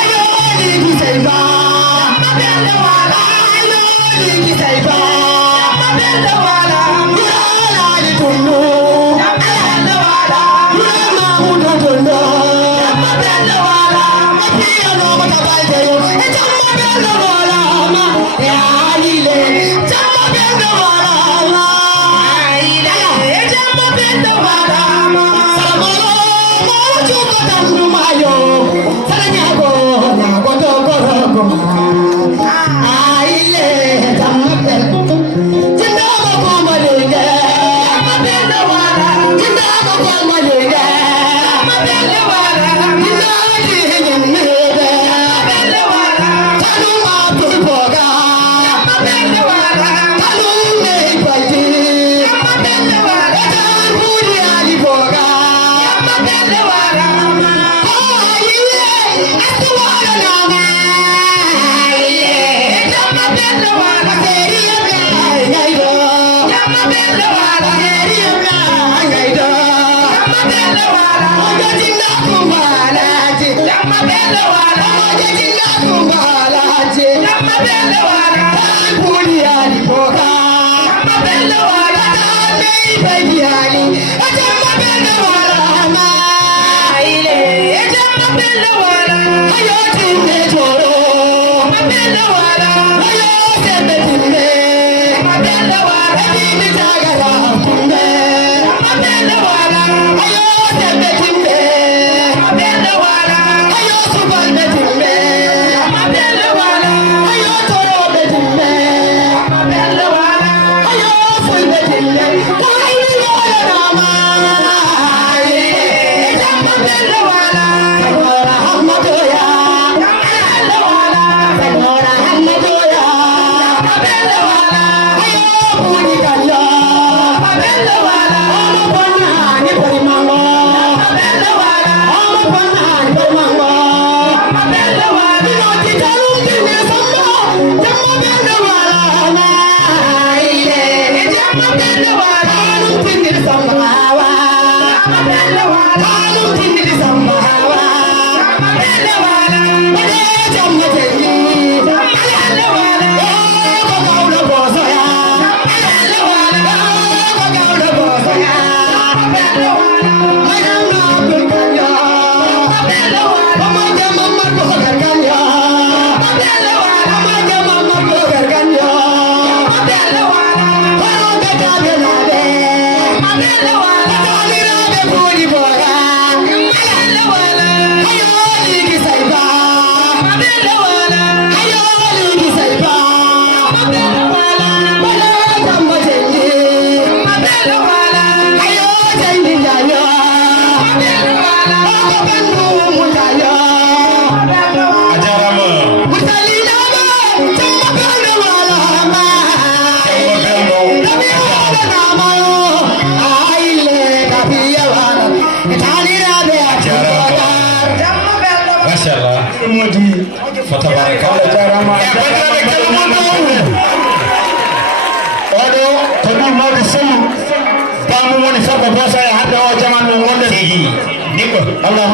Ayo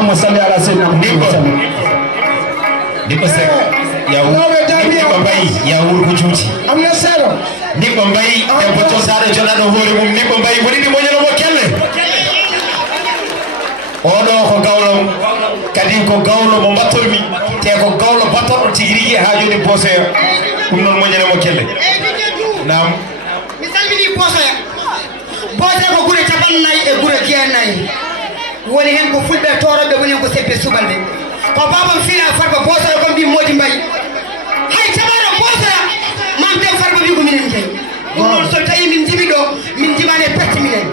اللهم صل على سيدنا محمد diko sek ya bay ya wur ko juuti amna sero diko bay e bo to sare jona do hore mum diko bay woni di moño mo kelle odo ko gawlo kadi ko gawlo mo battormi te ko gawlo battordo tigirigi ha joni bose dum non moño mo kelle nam mi salmini bose ko gure tabannay e gure giyanay woni hen ko fulbe torobe woni ko seppe subalde ko babam fina farba bosara ko bi modi mbay hay tabara bosara mam dem farba bi ko minen tay non so tay min jibi do min jibane patti minen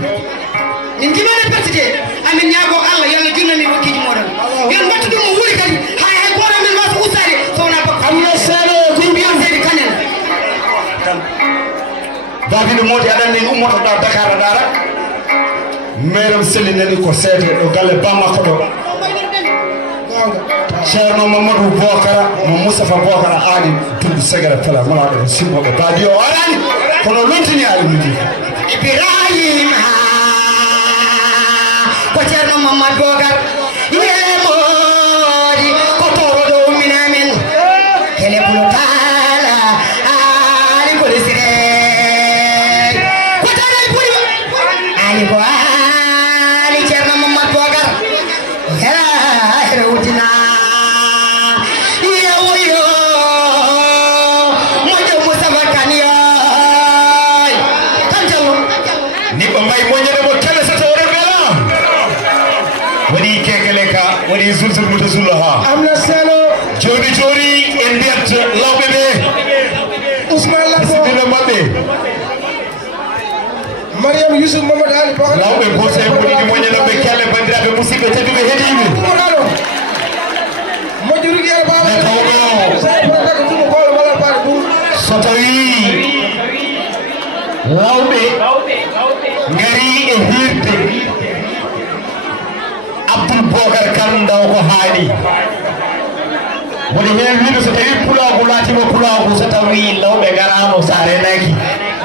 min jibane patti de amin nyaago Allah yalla junnami ko kiji modal yon battu dum wuri kadi hay hay goro min wasu usare sona ba amna sero ko biyan sedi kanen David modi adan ni ummoto da Dakar dara meram selinani ko sete do galle bamma ko do Cheikh Mamadou Bokara mo Mustafa Bokara ali tundu segara tala mala do simbo be badio arani kono lontini ali mudi Ibrahim ko Cheikh Mamadou Bokar yemori ko toro do minamen hele bulutala ali ko desire ko tara buri ali ko zulzul mutazulaha amna selo jodi jodi en biat lawbe be Ousmane Lako dina mabbe Mariam Yusuf Mamadou Ali Bokar lawbe ko se ko di mo nyala be kelle bandirabe musibe teddu be hedimi mo juri gel baba so tawi lawbe ngari e hirde Abdul Bokar kan daw ko haali woni hen wiido so tawi pulago laatimo pulago so tawi lawɓe garano sare naki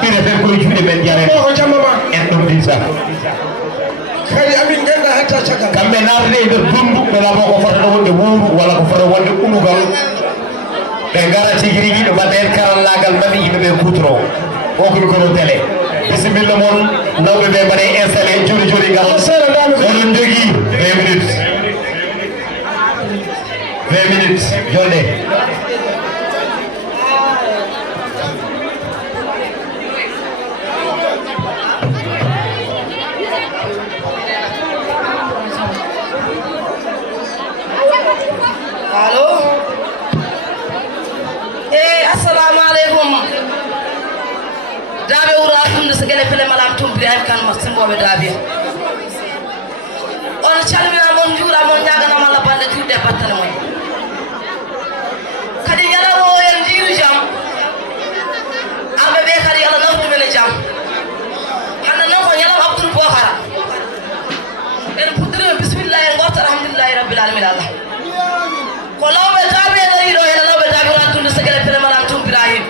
ɓireten koye juuɗe men jare ko jammama en ɗum disa kadi amin ganda hatta caka kamɓe natade e nder dundu ɓe lamo ko fotata wonde wuuru walla ko fota wonde unugal ɓe gara tigui rigui ɓe mbaɗa hen karallagal mami yimɓeɓe kutoro o komi kono télé bisimilla moon lawɓe ɓe mbaɗe installé joni joni ngal oɗon jogui 20 minutes 20 minutes jonde allo assalamu aleykum daaɓe wura ɗumde so gueɗe pele malam tumbiri hay kan ma simboɓe daabiya on calmina moon juura moon ñaganama Allah balɗe juɗɗe battane moon kadi ñalawo en jiiru jaam amɓe ɓe kadi Allah nawtumen e jaam hande noon ko ñalam Abdoul Bokara en puɗɗirima bisimillahi en gorta alhamdulillahi rabbil alamin Allah ko lawɓe daaɓe ɗariɗo hen lawɓe daaɓe wura ɗumde so gueɗe pele malam tumbirahim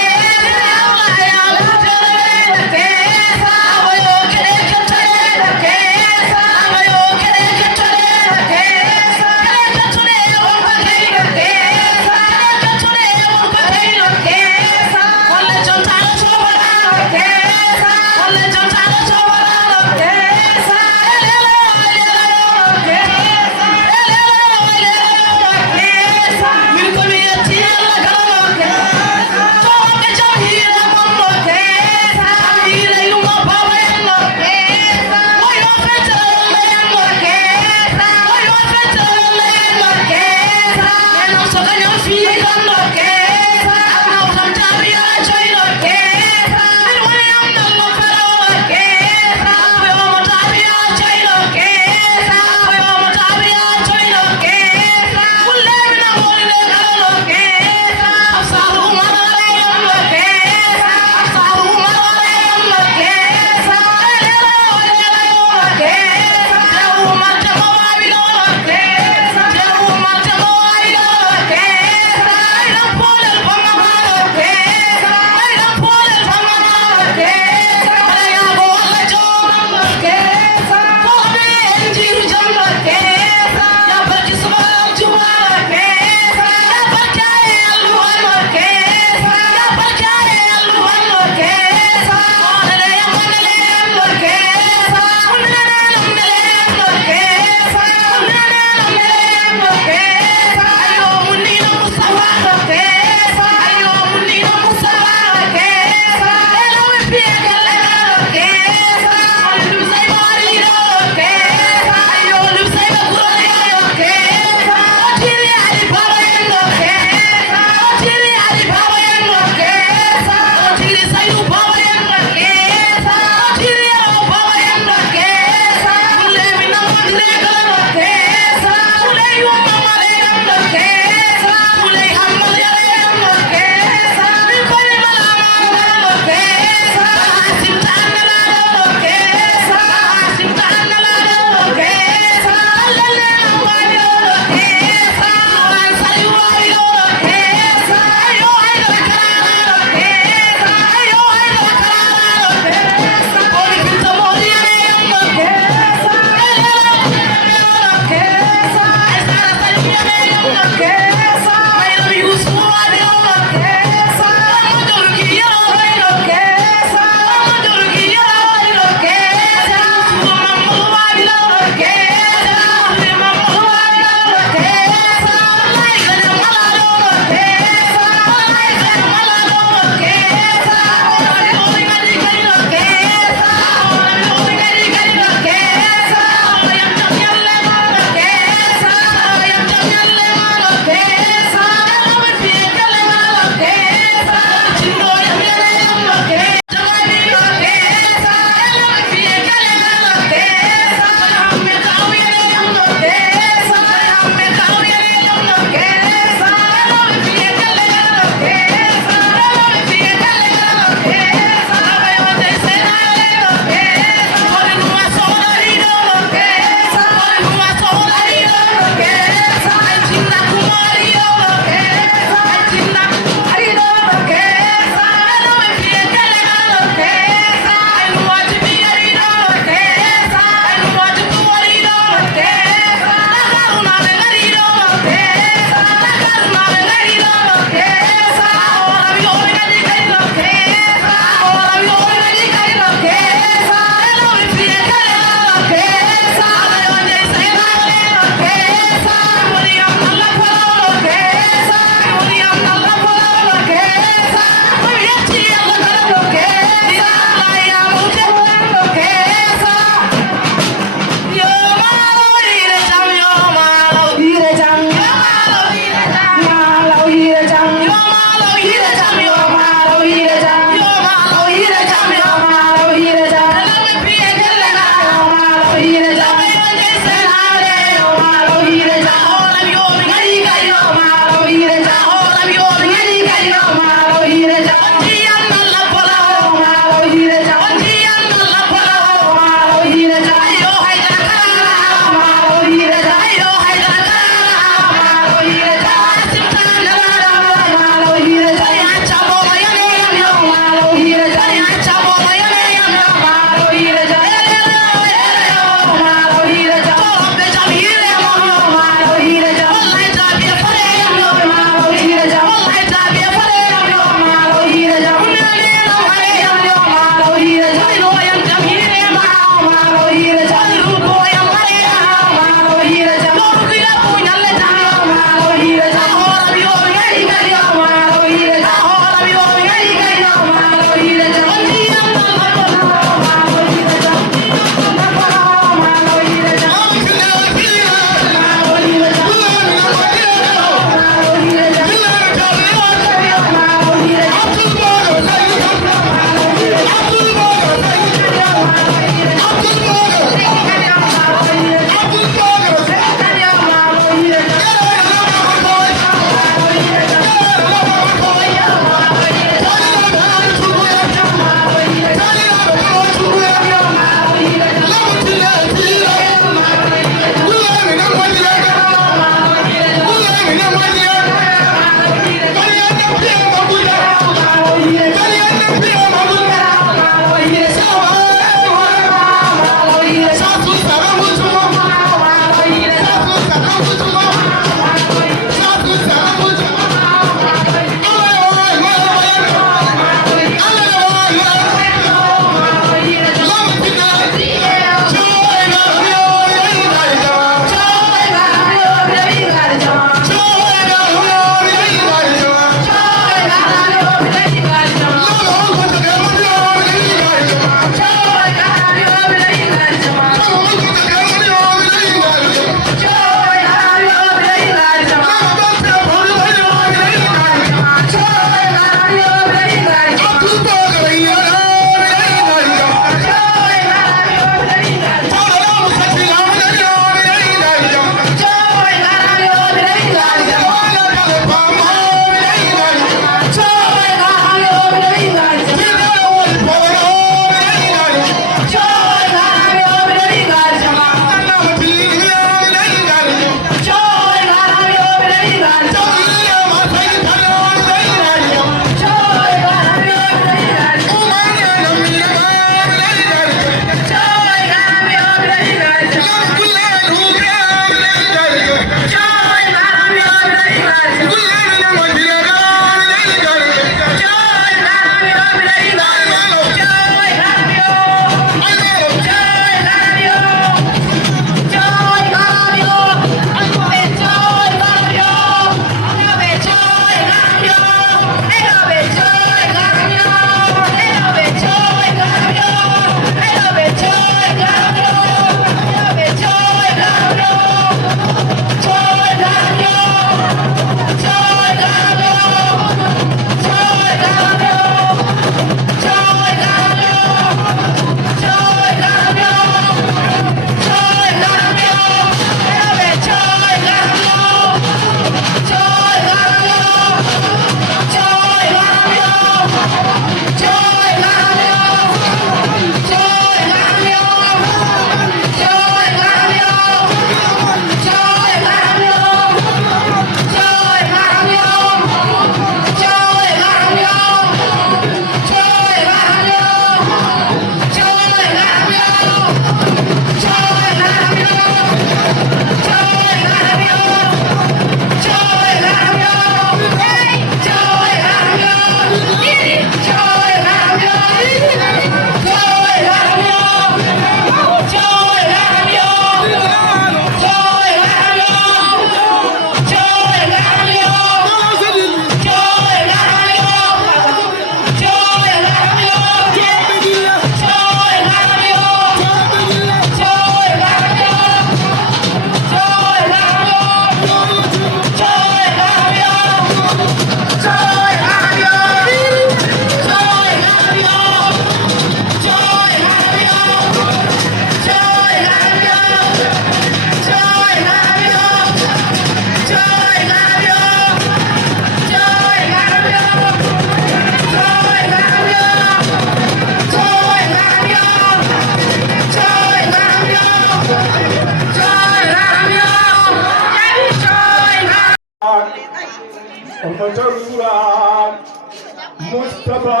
Mustafa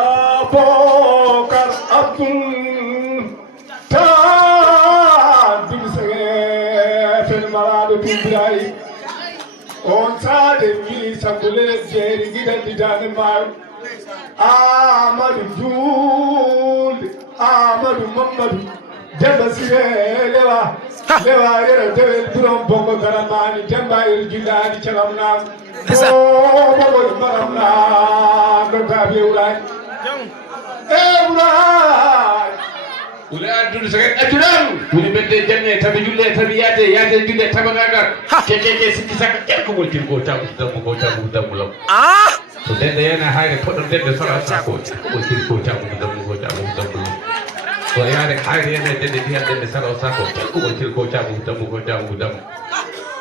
Bokar Abdul Tadim Sege Malade Pibrai on Sade Mi Sabule Jerry Gidan Didan Mal Ahmadu Jul Ahmadu Muhammadu Jabasire Lewa Lewa Yere Devel Duram Bongo Garamani Jamba Jilani Chalamna Oh Bongo Maramna Gabi Ulai Ulai Ulai Abdul Sagat Ajudan Uli Bende Jenne Tabi Julle Tabi Yate Julle Tabagaga Keke Sikisaka Kelko Wilkin Gota Gota Mulam So then they are high put them dead the sort of support Wilkin Gota Gota So they are high and then they have the sort of support Wilkin Gota Gota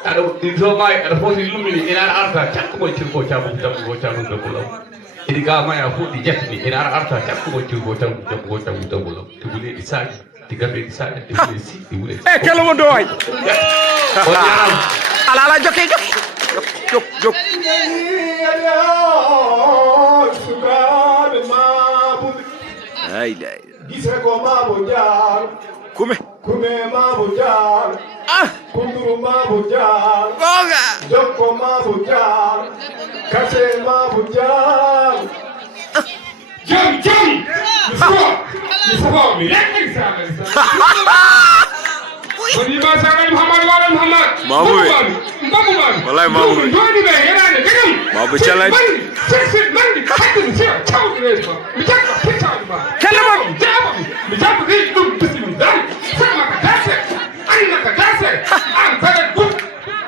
I don't know my illuminate in our altar, Chaco to go down with them, go down with the bull. It got my food definitely in our altar, Chaco to go down with them, go down with the bull. To really decide, to get decided, to really see the will. Hey, Kello Doy! Alala jockey, joke. Hey, Kume Mabujar, Kunduru Mabujar, Joko Mabujar, Kase Mabujar. Jump! You saw me. Let me say. When you must have Muhammad. Mabu. Walai Mabu. Mabu chalai. I'm very good.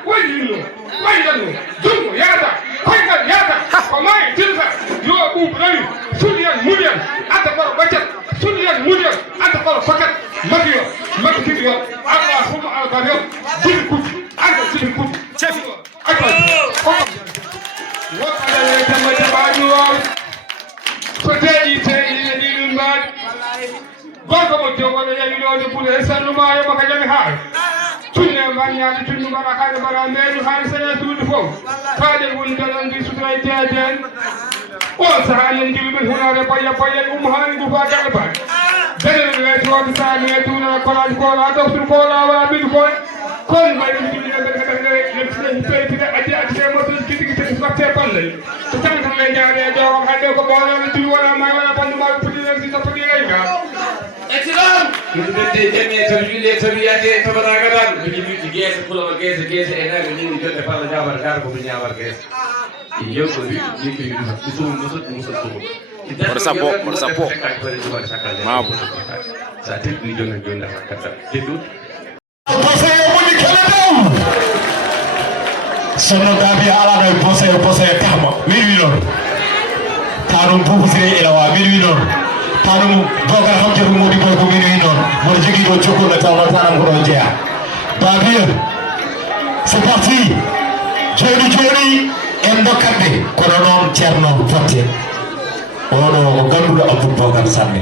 What do you know? Yada. Komai, Tilsa. You are Ubrani. Sudian Mudian. At the budget. Sudian Mudian. At the pocket. Magia. Allah Huma Al-Baril. Dilkut. And the Dilkut. Chef. What are you all? Today you say you didn't mad. Gorgo Jogo, you know the police and Rumaya Makajami High. Tunemania, Tunumaka, Mary Hansen, to the phone. Father will tell them this right there then. Also, I am giving Huna Paya Umhan Bubaka. Then we went to the time we had to call out of the call our big boy. Call my Mersapo. Maaf. Saat itu jangan kata itu. Sono gabi ala no pose tamo mililor tarum pupusire ilawa mililor tarum bogar hokkeru modi boy ko mililor mo jogi do joko na taw tanam ko jeya babir c'est parti joni en dokande kono non Cerno Fotte ono ko gandudo Abdou Bogar Sanne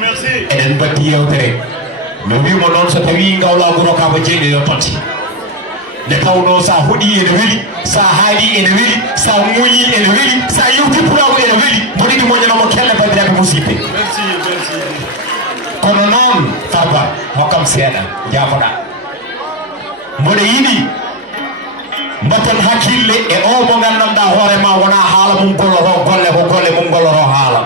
merci en batti yewtere no wi mo non so tawi ngawla guro ka ba jeede yo totti de tawno sa hudi ene weli sa haali ene weli sa muñi ene weli sa yewti pulago ene weli modi di moñana mo kelle badirabe musibe merci kono non taba hokam seeda jafoda modi yidi mbaton hakkille e o mo gandamda hoore ma wona haala mum golloro golle ko golle mum golloro haala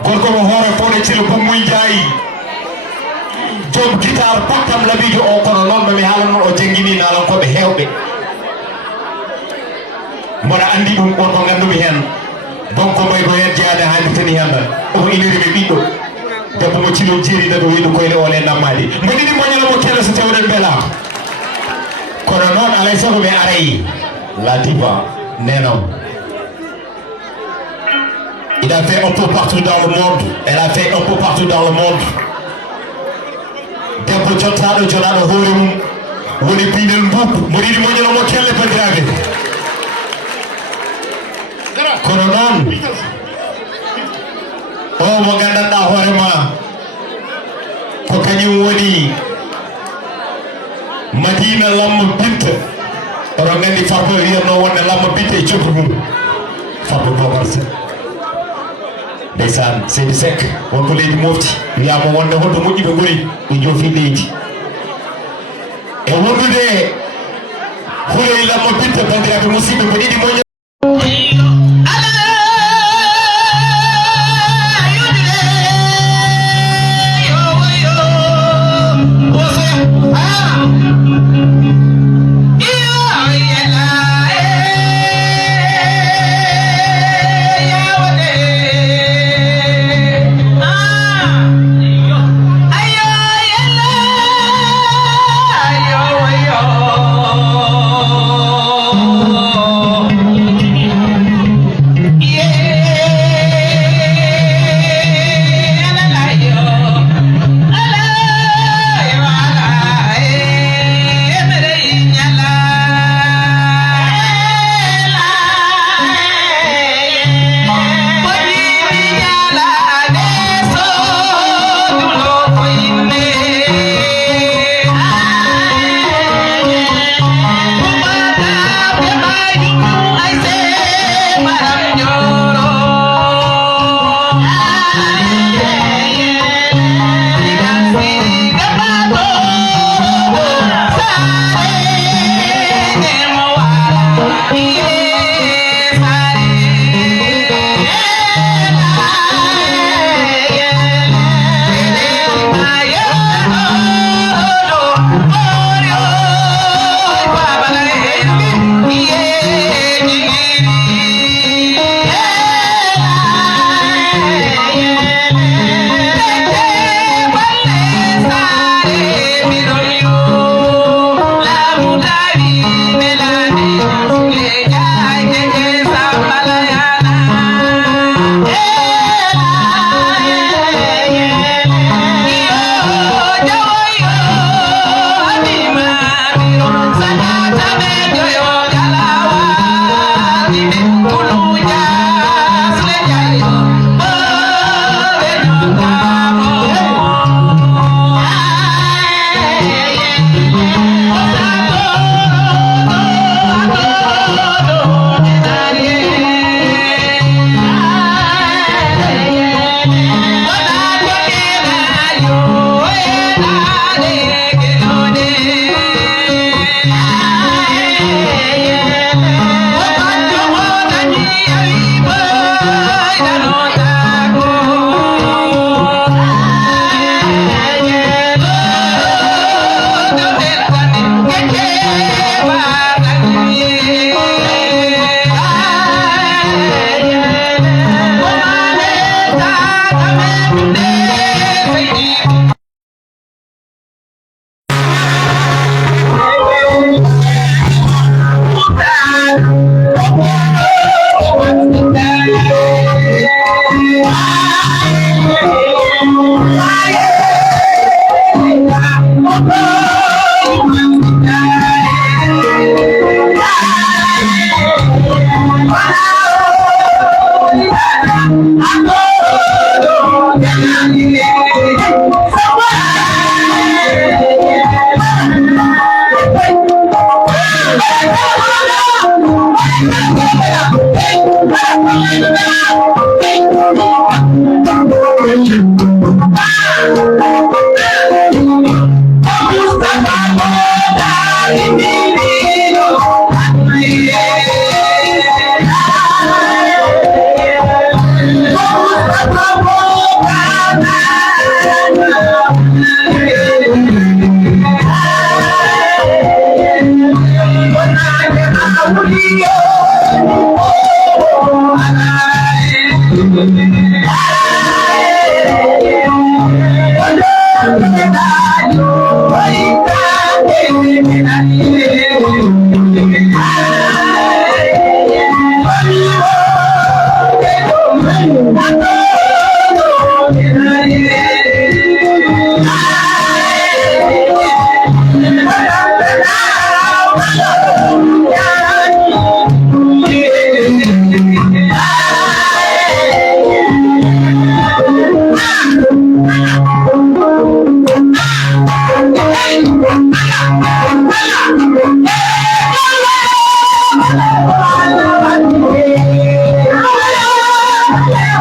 gorko mo hoore fode cilo ko muy jaayi jom guitar pakam labijo o kono non mi haala non o jangini nalan ko be hewbe mona andi dum on ko gandumi hen donc ko bay ko hen jaade handi tani handa o iniri be biddo debbo mo cilo jeri dado wido koyle ole namadi mbodi di moñala mo kala so tawden bela kono non alay sago be arayi la diva nenom il a fait un peu partout dans le monde elle a fait un peu partout dans le monde debbo jottaɗo joɗaɗo hoore mum woni pinel mbub moɗiɗi moñolo mo kelle bandiraɓe kono noon o mo gandanɗa hoorema ko kañum woni Madina Lamma Binta oɗon gandi Farba wiyatno wonde Lamma Binta e cobbu mum Farba Bobarse ndeysaan Seydi Seck won ko leydi mofti wiyama wonde holto moƴƴiɓe gori ɓe joofi leydi e wondude Houleye Lamma Binta bandiraɓe musidɓe ko ɗiɗi moƴƴo Thank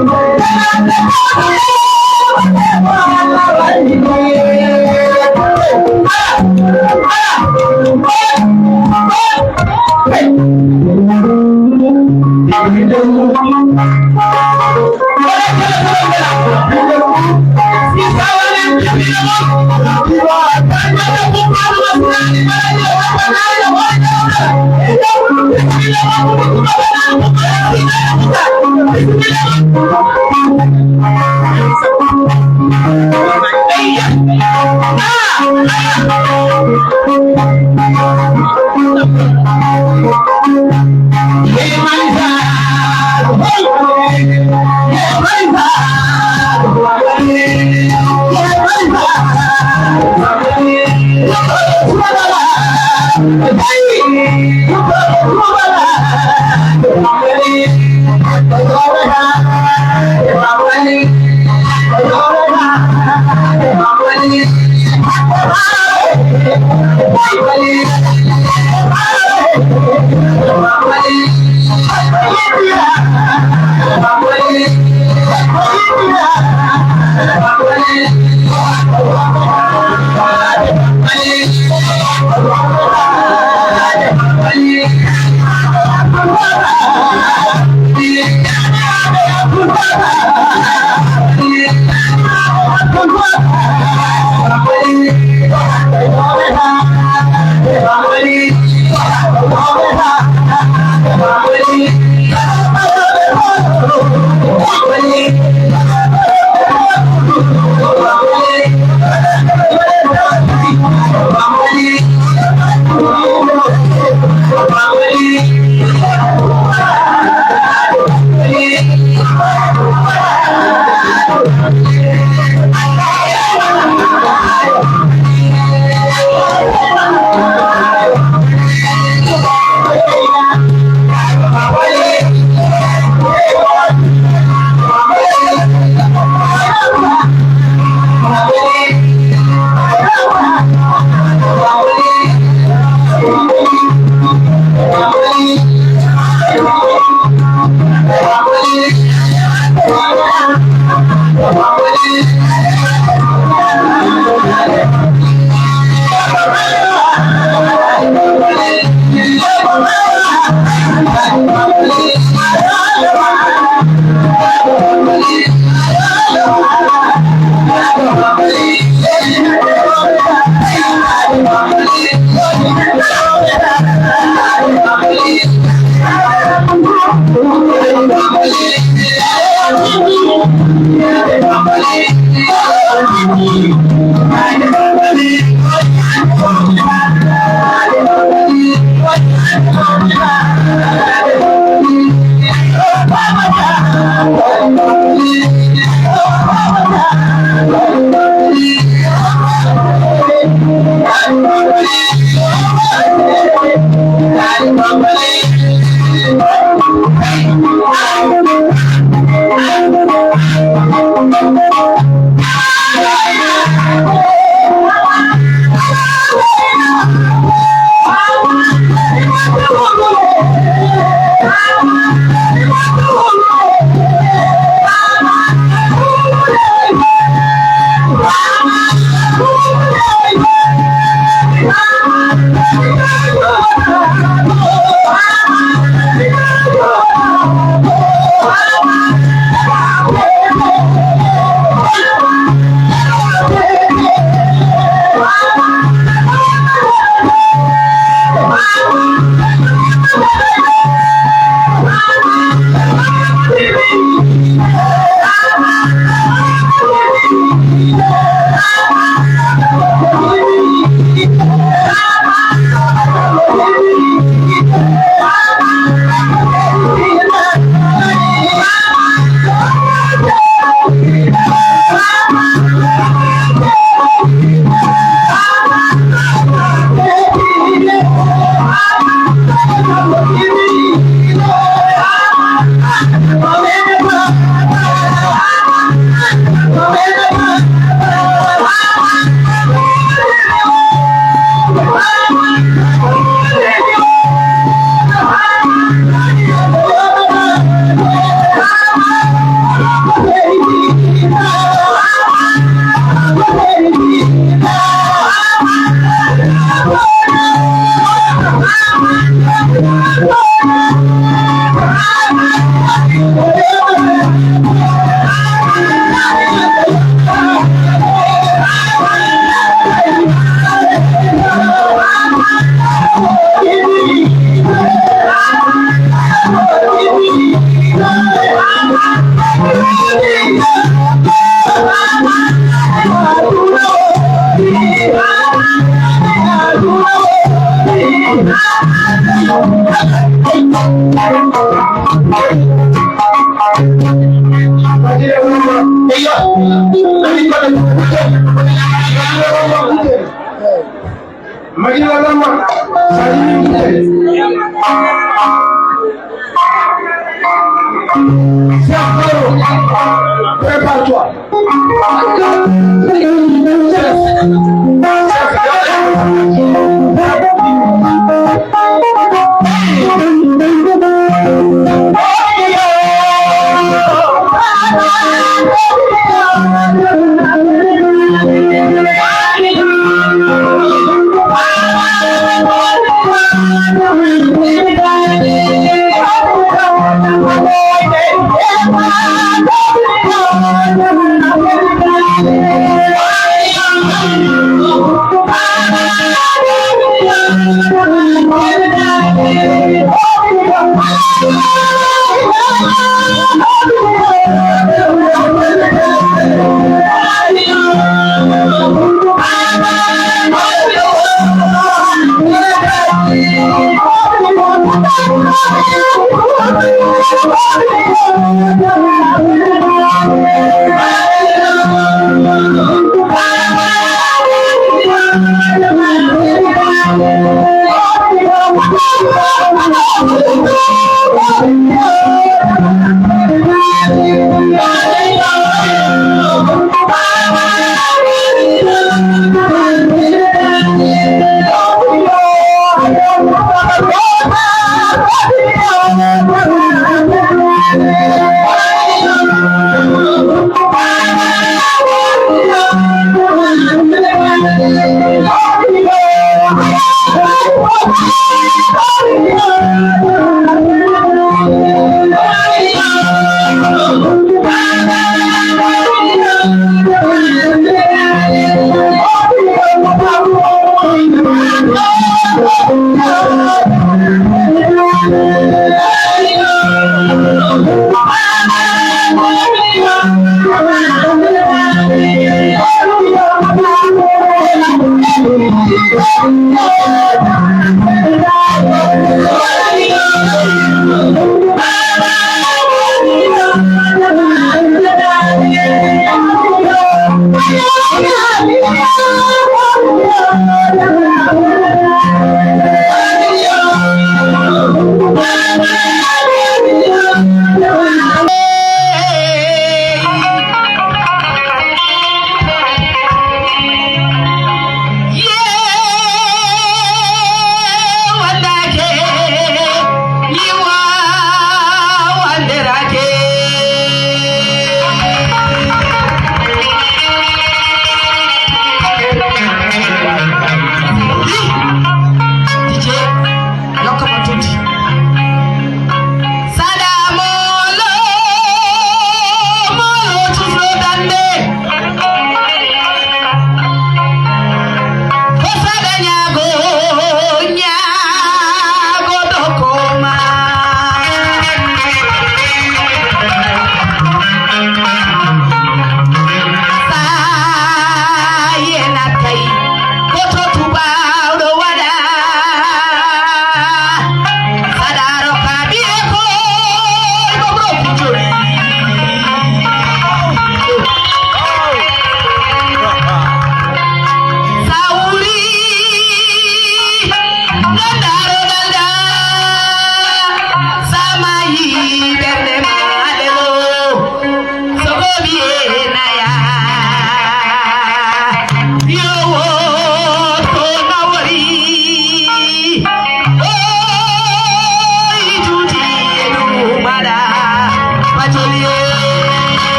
you. Prépare-toi.